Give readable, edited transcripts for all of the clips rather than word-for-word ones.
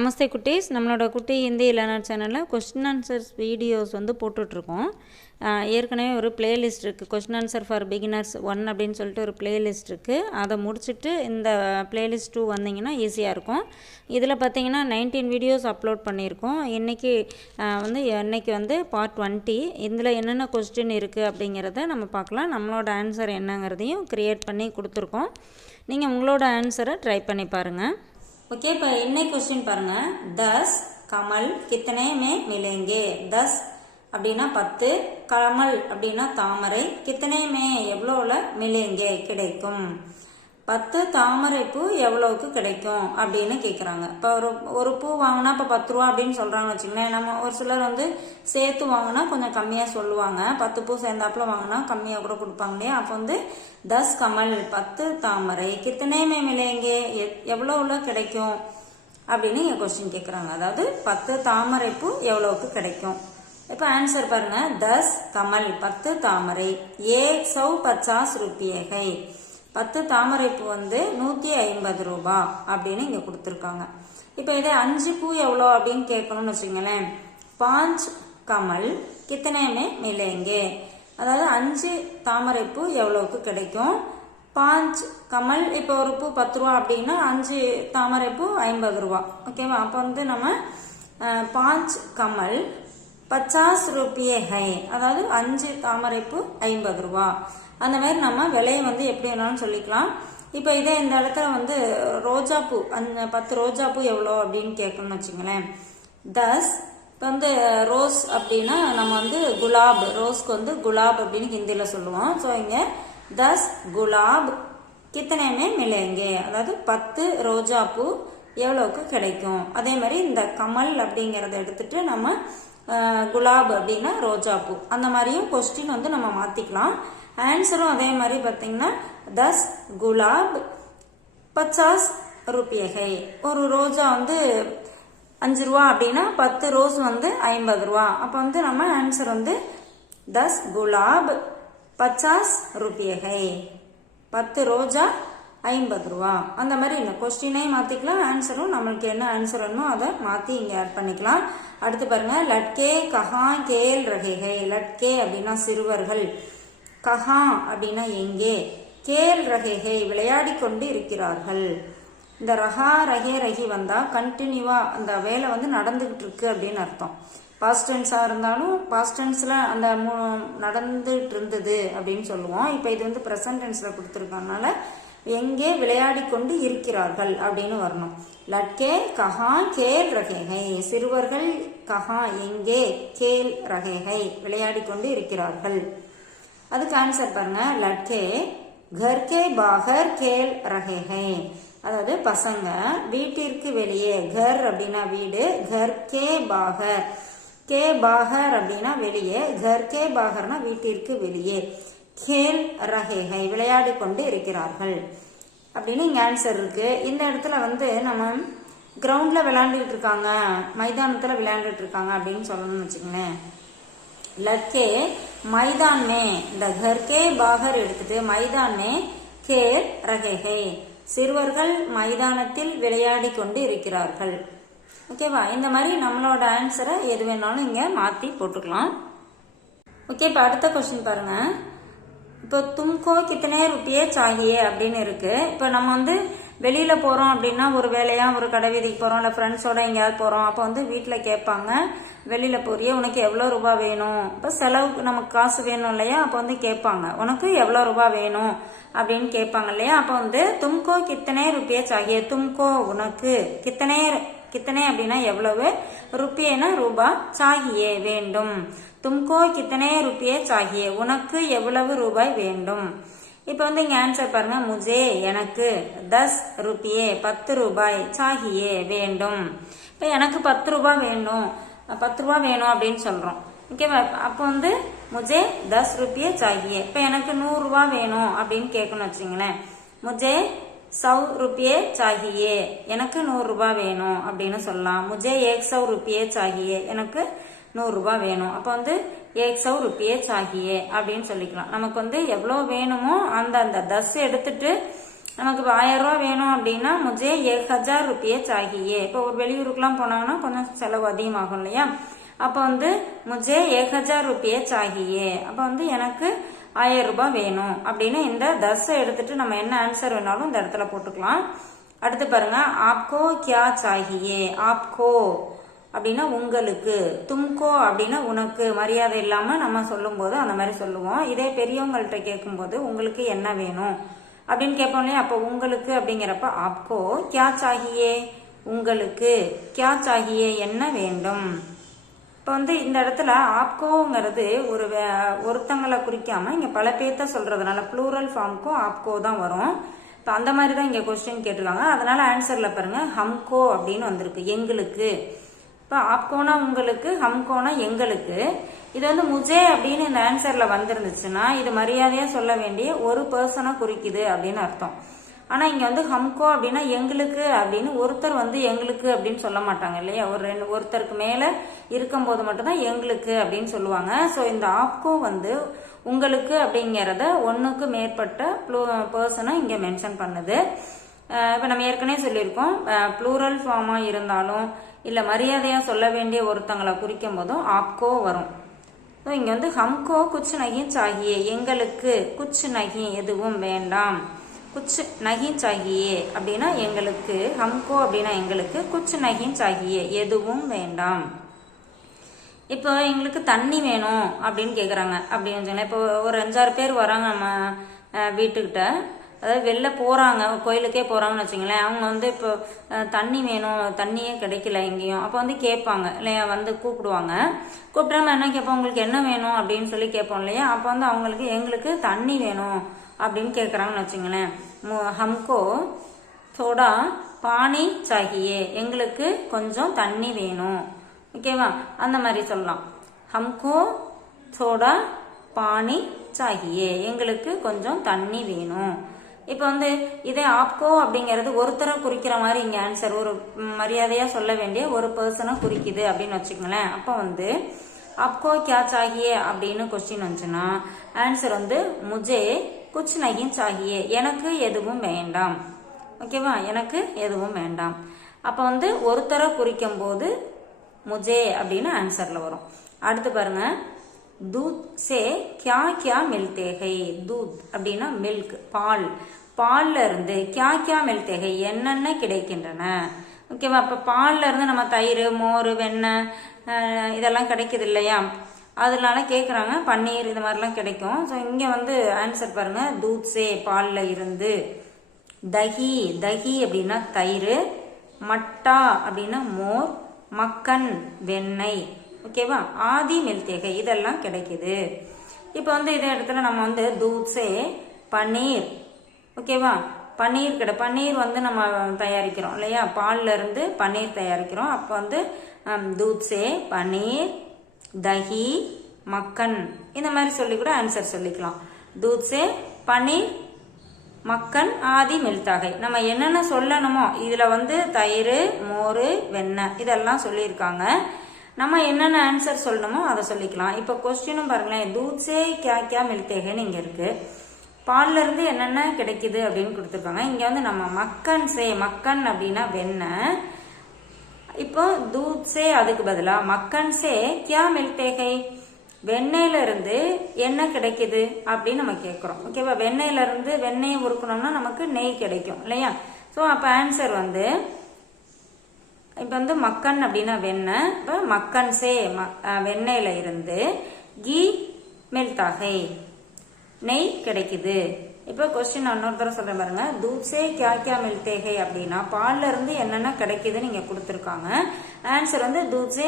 நமஸ்தே குட்டீஸ், நம்மளோட குட்டி ஹிந்தி லேர்னர் சேனலில் கொஸ்டின் ஆன்சர்ஸ் வீடியோஸ் வந்து போட்டுட்ருக்கோம். ஏற்கனவே ஒரு பிளேலிஸ்ட் இருக்குது, கொஸ்டின் ஆன்சர் ஃபார் பிகினர்ஸ் 1 அப்படின்னு சொல்லிட்டு ஒரு பிளேலிஸ்ட் இருக்குது. அதை முடிச்சுட்டு இந்த பிளேலிஸ்ட் 2 வந்தீங்கன்னா ஈஸியாக இருக்கும். இதில் பார்த்தீங்கன்னா 19 வீடியோஸ் அப்லோட் பண்ணியிருக்கோம். இன்றைக்கி வந்து பார்ட் 20. இதில் என்னென்ன கொஸ்டின் இருக்குது அப்படிங்கிறத நம்ம பார்க்கலாம். நம்மளோட ஆன்சர் என்னங்கிறதையும் க்ரியேட் பண்ணி கொடுத்துருக்கோம். நீங்கள் உங்களோட ஆன்சரை ட்ரை பண்ணி பாருங்கள். ओके இப்போ இன்னைக்கு क्वेश्चन பாருங்க. 10 கமல் कितने में मिलेंगे? 10 அப்படினா 10, கமல் அப்படினா தாமரை, कितने में எவ்வளவுல मिलेंगे கிடைக்கும். 10 தாமரை பூ எவ்வளவுக்கு கிடைக்கும் அப்படின்னு கேக்குறாங்க. இப்போ ஒரு பூ வாங்கினா இப்போ 10 ரூபா அப்படின்னு சொல்றாங்க வச்சுங்களேன். நம்ம ஒரு சிலர் வந்து சேர்த்து வாங்கினா கொஞ்சம் கம்மியா சொல்லுவாங்க. 10 பூ சேர்ந்தாப்புல வாங்கினா கம்மியா கூட கொடுப்பாங்க இல்லையா. அப்போ வந்து 10 கமல் 10 தாமரை கித்தனை மே மிலேங்கே எவ்வளவுல கிடைக்கும் அப்படின்னு கொஸ்டின் கேக்குறாங்க. அதாவது 10 தாமரை பூ எவ்வளவுக்கு கிடைக்கும். இப்ப ஆன்சர் பாருங்க. 10 கமல் 10 தாமரை 150 रुपये 10 தாமரை பூ வந்து 150 ரூபாய் அப்படின்னு இங்க கொடுத்துருக்காங்க. இப்ப இதே 5 பூ எவ்வளோ அப்படின்னு கேட்கணும்னு வச்சுங்களேன். 5 கமல் கித்தனை மே மிலேங்கே, அதாவது 5 தாமரை பூ எவ்வளவுக்கு கிடைக்கும். 5 கமல் இப்போ ஒரு பூ 10 ரூபா அப்படின்னா 5 தாமரை பூ 50 ரூபா. ஓகேவா. அப்போ வந்து நம்ம 5 கமல் 50 रुपये है, அதாவது 5 தாமரை பூ 50 ரூபா. அந்த மாதிரி நம்ம விலையை வந்து எப்படி வேணாலும் சொல்லிக்கலாம். இப்போ இதே இந்த இடத்துல வந்து ரோஜா பூ 10 ரோஜா பூ எவ்வளோ அப்படின்னு கேட்கணும்னு வச்சுங்களேன். 10 இப்போ வந்து ரோஸ் அப்படின்னா நம்ம வந்து குலாப், ரோஸ்க்கு வந்து குலாப் அப்படின்னு ஹிந்தியில் சொல்லுவோம். ஸோ இங்கே 10 குலாப் கித்தனை மே மிலேங்கே, அதாவது 10 ரோஜா பூ எவ்வளவுக்கு கிடைக்கும். அதே மாதிரி இந்த கமல் அப்படிங்கிறத எடுத்துட்டு நம்ம குலாப் அப்படின்னா ரோஜா பூ, அந்த மாதிரியும் கொஸ்டின் வந்து நம்ம மாத்திக்கலாம். ஆன்சரும் அதே மாதிரி பார்த்தீங்கன்னா 10 குலாப் 50 रुपये. ஒரு ரோஜா வந்து 5 ரூபா அப்படின்னா 10 ரோஸ் வந்து 50 ரூபா. அப்போ வந்து நம்ம ஆன்சர் வந்து 10 குலாப் 50 रुपये 10 ரோஜா 50 ரூபா. அந்த மாதிரி இந்த கொஸ்டினையும் மாத்திக்கலாம், ஆன்சரும் நம்மளுக்கு என்ன ஆன்சர் வேணுமோ அதை மாத்தி இங்க ஆட் பண்ணிக்கலாம். அடுத்து பாருங்க. லட்கே கஹா கேல் ரகே. லட்கே அப்படின்னா சிறுவர்கள், கஹா அப்படின்னா எங்கே, கேல் ரகே விளையாடி கொண்டு இருக்கிறார்கள். இந்த ரஹா ரகே ரகி வந்தா கண்டினியூவா அந்த வேலை வந்து நடந்துகிட்டு இருக்கு அப்படின்னு அர்த்தம். பாஸ்ட் டென்ஸா இருந்தாலும் பாஸ்ட் டென்ஸ்ல அந்த நடந்துட்டு இருந்தது அப்படின்னு சொல்லுவோம். இப்போ இது வந்து பிரசன்ட் டென்ஸ்ல கொடுத்துருக்கனால எங்கே விளையாடி கொண்டு இருக்கிறார்கள் அப்படின்னு வரணும். லட்கே கஹா கேல் ரகே, சிறுவர்கள் கஹா எங்கே, கேல் ரகே விளையாடி கொண்டு இருக்கிறார்கள். அதுக்கு ஆன்சர் பாருங்க. லட்கே கர் கே பாகர் கேல் ரகே, அதாவது பசங்க வீட்டிற்கு வெளியே, கர் அப்படின்னா வீடு, கர் கே பாகர், கே பாகர் அப்படின்னா வெளியே, கர் கே பாகர்னா வீட்டிற்கு வெளியே, கேல் ரகே விளையாடி கொண்டு இருக்கிறார்கள் அப்படின்னு இங்க ஆன்சர் இருக்கு. இந்த இடத்துல வந்து நம்ம கிரவுண்ட்ல விளையாண்டுட்டு இருக்காங்க, மைதானத்துல விளையாண்டுட்டு இருக்காங்க அப்படின்னு சொல்லணும்னு வச்சுக்கோங்களேன். லட்கே மைதான் மே, இந்த கர் கே பாகர் எடுத்துட்டு மைதான் மே கேல் ரகே, சிறுவர்கள் மைதானத்தில் விளையாடி கொண்டு இருக்கிறார்கள். ஓகேவா. இந்த மாதிரி நம்மளோட ஆன்சரை எது வேணாலும் இங்க மாத்தி போட்டுக்கலாம். ஓகே. இப்ப அடுத்த கொஸ்டின் பாருங்க. இப்போ தும்கோ கித்தனை ருப்பியே சாகியே அப்படின்னு இருக்கு. இப்போ நம்ம வந்து வெளியில போறோம் அப்படின்னா ஒரு வேலையா ஒரு கடை வீதிக்கு போறோம், இல்லை ஃப்ரெண்ட்ஸோட எங்கேயாவது போறோம். அப்போ வந்து வீட்டில் கேட்பாங்க, வெளியில போறியே உனக்கு எவ்வளோ ரூபா வேணும். இப்போ செலவுக்கு நமக்கு காசு வேணும் இல்லையா. அப்போ வந்து கேட்பாங்க உனக்கு எவ்வளோ ரூபா வேணும் அப்படின்னு கேட்பாங்க இல்லையா. அப்போ வந்து தும்கோ கித்தனை ருப்பியே சாகியே, தும்கோ உனக்கு, கித்தனை அப்படின்னா எவ்வளவு, ருப்பியேனா ரூபா, சாகியே வேண்டும். தும்கோ கித்தனை ருப்பியே சாகியே உனக்கு எவ்வளவு ரூபாய் வேண்டும். இப்ப வந்து இங்க ஆன்சர் பாருங்க. முஜே எனக்கு, 10 रुपये 10 ரூபாய், சாகியே வேண்டும். இப்ப எனக்கு 10 ரூபாய் வேணும், 10 ரூபாய் வேணும் அப்படின்னு சொல்றோம். ஓகேவா. அப்போ வந்து முஜே 10 रुपये சாகியே. இப்ப எனக்கு 100 ரூபாய் வேணும் அப்படின்னு கேட்கணும் வச்சுங்களேன். முஜே 100 रुपये சாகியே, எனக்கு 100 ரூபாய் வேணும் அப்படின்னு சொல்லலாம். முஜே 100 रुपये சாகியே, எனக்கு 100 ரூபாய் வேணும். அப்போ வந்து 100 रुपये சாகியே அப்படின்னு சொல்லிக்கலாம். நமக்கு வந்து எவ்வளோ வேணுமோ அந்த 10 எடுத்துட்டு நமக்கு இப்போ 1000 ரூபா வேணும் அப்படின்னா முझे 1000 रुपये चाहिए. இப்போ ஒரு வெளியூருக்குலாம் போனாங்கன்னா கொஞ்சம் செலவு அதிகமாகும் இல்லையா? அப்போ வந்து முझे 1000 रुपये चाहिए. அப்போ வந்து எனக்கு 1000 ரூபாய் வேணும் அப்படின்னு இந்த 10 எடுத்துட்டு நம்ம என்ன ஆன்சர் வேணாலும் இந்த இடத்துல போட்டுக்கலாம். அடுத்து பாருங்க, ஆப்கோ क्या चाहिए. ஆப்கோ அப்படின்னா உங்களுக்கு, தும்கோ அப்படின்னா உனக்கு, மரியாதை இல்லாம நம்ம சொல்லும் போது அந்த மாதிரி சொல்லுவோம். இதே பெரியவங்கள்ட்ட கேட்கும்போது உங்களுக்கு என்ன வேணும் அப்படின்னு கேட்போம் இல்லையா? அப்போ உங்களுக்கு அப்படிங்கிறப்ப ஆப்கோ क्या चाहिए, உங்களுக்கு क्या चाहिए என்ன வேண்டும். இப்போ வந்து இந்த இடத்துல ஆப்கோங்கிறது ஒருத்தங்களை குறிக்காம இங்க பல பேர்த்த சொல்றதுனால ப்ளூரல் ஃபார்முக்கும் ஆப்கோ தான் வரும். இப்போ அந்த மாதிரி தான் இங்க கொஸ்டின் கேட்டிருக்காங்க. அதனால ஆன்சர்ல பாருங்க ஹம்கோ அப்படின்னு வந்திருக்கு, எங்களுக்கு. இப்போ ஆப்கோனா உங்களுக்கு, ஹம்கோனா எங்களுக்கு. இது வந்து முझे அப்படின்னு இந்த ஆன்சர்ல வந்திருந்துச்சுன்னா இது மரியாதையா சொல்ல வேண்டிய ஒரு பர்சனை குறிக்குது அப்படின்னு அர்த்தம். ஆனா இங்க வந்து ஹம்கோ அப்படின்னா எங்களுக்கு அப்படின்னு ஒருத்தர் வந்து எங்களுக்கு அப்படின்னு சொல்ல மாட்டாங்க இல்லையா? ஒருத்தருக்கு மேல இருக்கும் போது மட்டும்தான் எங்களுக்கு அப்படின்னு சொல்லுவாங்க. ஸோ இந்த ஆப்கோ வந்து உங்களுக்கு அப்படிங்கிறத ஒன்னுக்கு மேற்பட்ட பர்சனை இங்க மென்ஷன் பண்ணுது. இப்ப நம்ம ஏற்கனவே சொல்லியிருக்கோம், ப்ளூரல் ஃபார்மா இருந்தாலும் இல்ல மரியாதையா சொல்ல வேண்டிய ஒருத்தங்களை குறிக்கும் போதும் ஆப்கோ வரும். இங்க வந்து ஹம்கோ குச் நகி சாகியே, எங்களுக்கு, குச் நகி எதுவும் வேண்டாம், குச் நகி சாகியே அப்படின்னா எங்களுக்கு, ஹம்கோ அப்படின்னா எங்களுக்கு, குச் நகி சாகியே எதுவும் வேண்டாம். இப்போ எங்களுக்கு தண்ணி வேணும் அப்படின்னு கேக்குறாங்க அப்படின்னு சொன்னா, இப்போ ஒரு 5-6 பேர் வராங்க நம்ம வீட்டுக்கிட்ட, அதாவது வெளில போறாங்க, கோயிலுக்கே போறாங்கன்னு வச்சுங்களேன். அவங்க வந்து இப்போ தண்ணி வேணும், தண்ணியே கிடைக்கல எங்கேயும். அப்போ வந்து கேட்பாங்க இல்லையா? வந்து கூப்பிடுவாங்க. கூப்பிட்டு நம்ம என்ன கேட்போம், உங்களுக்கு என்ன வேணும் அப்படின்னு சொல்லி கேட்போம் இல்லையா? அப்போ வந்து அவங்களுக்கு எங்களுக்கு தண்ணி வேணும் அப்படின்னு கேட்குறாங்கன்னு வச்சுங்களேன். ஹம்கோ தோடா பானி சாகியே, எங்களுக்கு கொஞ்சம் தண்ணி வேணும். ஓகேவா? அந்த மாதிரி சொல்லலாம். ஹம்கோ தோடா பானி சாகியே, எங்களுக்கு கொஞ்சம் தண்ணி வேணும். இப்போ வந்து இதே ஆப்கோ அப்படிங்கிறது ஒருத்தரை குறிக்கிற மாதிரி இங்க ஆன்சர் ஒரு மரியாதையா சொல்ல வேண்டிய ஒரு பர்சனை குறிக்குது அப்படின்னு வச்சுக்கோங்களேன். அப்போ வந்து ஆப்கோ क्या चाहिए அப்படின்னு கொஸ்டின் வந்துச்சுன்னா ஆன்சர் வந்து முझे कुछ नहीं चाहिए, எனக்கு எதுவும் வேண்டாம். ஓகேவா? எனக்கு எதுவும் வேண்டாம். அப்போ வந்து ஒருத்தரை குறிக்கும் போது முझे அப்படின்னு ஆன்சர்ல வரும். அடுத்து பாருங்க, दूध से क्या क्या मिलते हैं. दूध அப்படின்னா மில்க், பால். பால்ல இருந்து क्या क्या मिलते हैं என்னென்ன கிடைக்கின்றன. ஓகேவா? அப்ப பால்ல இருந்து நம்ம தயிர், மோர், வெண்ணெய் இதெல்லாம் கிடைக்குது இல்லையா? அதனால கேக்குறாங்க பன்னீர் இது மாதிரிலாம் கிடைக்கும். ஸோ இங்க வந்து ஆன்சர் பாருங்க, दूध से பால்ல இருந்து, தஹி, தஹி அப்படின்னா தயிர், மட்டா அப்படின்னா மோர், மக்கன் வெண்ணெய். ஓகேவா? ஆதி மில்தேகை இதெல்லாம் கிடைக்குது. இப்போ வந்து இதே இடத்துல நம்ம வந்து दूध से பன்னீர், ஓகேவா? பன்னீர் பன்னீர் வந்து நம்ம தயாரிக்கிறோம் இல்லையா? பால்ல இருந்து பன்னீர் தயாரிக்கிறோம். அப்போ வந்து दूध से பன்னீர், தஹி, மக்கன் இந்த மாதிரி சொல்லி கூட ஆன்சர் சொல்லிக்கலாம். दूध से பன்னீர், மக்கன், ஆதி மில்தாகை. நம்ம என்னென்ன சொல்லணுமோ இதுல வந்து தயிர், மோர், வெண்ணெய் இதெல்லாம் சொல்லியிருக்காங்க. நம்ம என்னென்ன ஆன்சர் சொல்லணுமோ அதை சொல்லிக்கலாம். இப்போ கொஸ்டினும் பாருங்களேன், दूध से क्या क्या मिलते हैं இங்க இருக்கு. பால்ல இருந்து என்னென்ன கிடைக்குது அப்படின்னு கொடுத்துருக்காங்க. இங்க வந்து நம்ம மக்கன் சே, மக்கன் அப்படின்னா வெண்ணெய். இப்போ दूध से அதுக்கு பதிலா மக்கன் சே क्या मिलते हैं, வெண்ணெயில இருந்து என்ன கிடைக்குது அப்படின்னு நம்ம கேட்கிறோம். ஓகேவா? வெண்ணெயில இருந்து வெண்ணெயை உருக்கணும்னா நமக்கு நெய் கிடைக்கும் இல்லையா? ஸோ அப்ப ஆன்சர் வந்து இப்ப வந்து மக்கன் அப்படின்னா வெண்ணெய். இப்ப மக்கன் சே வெண்ணெயில இருந்து, கீ மில்தாகை நெய் கிடைக்குது. இப்போ கொஸ்டின் இன்னொரு தடவை சொல்றேன் பாருங்க, दूध से क्या क्या मिलते हैं அப்படின்னா பால்ல இருந்து என்னென்ன கிடைக்குதுன்னு இங்க கொடுத்துருக்காங்க. ஆன்சர் வந்து दूध से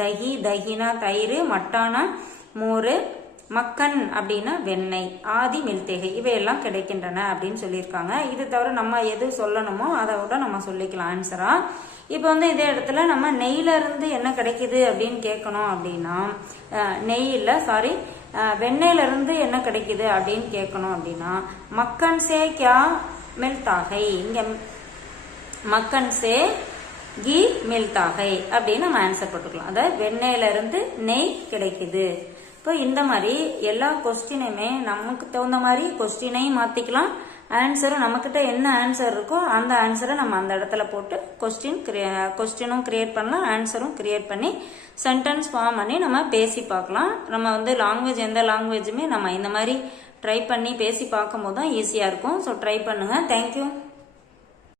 दही, दहीனா தயிர், மட்டானா மோர், மக்கன் அப்படின்னா வெண்ணெய், ஆதி மில்தேகை இவையெல்லாம் கிடைக்கின்றன அப்படின்னு சொல்லியிருக்காங்க. இது தவிர நம்ம எது சொல்லணுமோ அதை விட நம்ம சொல்லிக்கலாம் ஆன்சரா. இப்போ வந்து இதே இடத்துல நம்ம நெய்ல இருந்து என்ன கிடைக்குது அப்படின்னு கேட்கணும் அப்படின்னா, நெய் இல்ல சாரி வெண்ணெயில இருந்து என்ன கிடைக்குது அப்படின்னு கேட்கணும் அப்படின்னா மக்கன் சே கியா மில்தாகை, இங்க மக்கன் சே கீ மில்தாகை அப்படின்னு நம்ம ஆன்சர் போட்டுக்கலாம். அதாவது வெண்ணெயில இருந்து நெய் கிடைக்குது. இப்போ இந்த மாதிரி எல்லா கொஸ்டினுமே நமக்கு தகுந்த மாதிரி கொஸ்டினையும் மாத்திக்கலாம், ஆன்சரும் நம்மக்கிட்ட என்ன ஆன்சர் இருக்கோ அந்த ஆன்சரை நம்ம அந்த இடத்துல போட்டு கொஸ்டினும் கிரியேட் பண்ணலாம், ஆன்சரும் கிரியேட் பண்ணி சென்டென்ஸ் ஃபார்ம் பண்ணி நம்ம பேசி பார்க்கலாம். நம்ம வந்து லாங்குவேஜ் எந்த லாங்குவேஜுமே நம்ம இந்த மாதிரி ட்ரை பண்ணி பேசி பார்க்கும் போது தான் ஈஸியாக இருக்கும். ஸோ ட்ரை பண்ணுங்கள். தேங்க்யூ.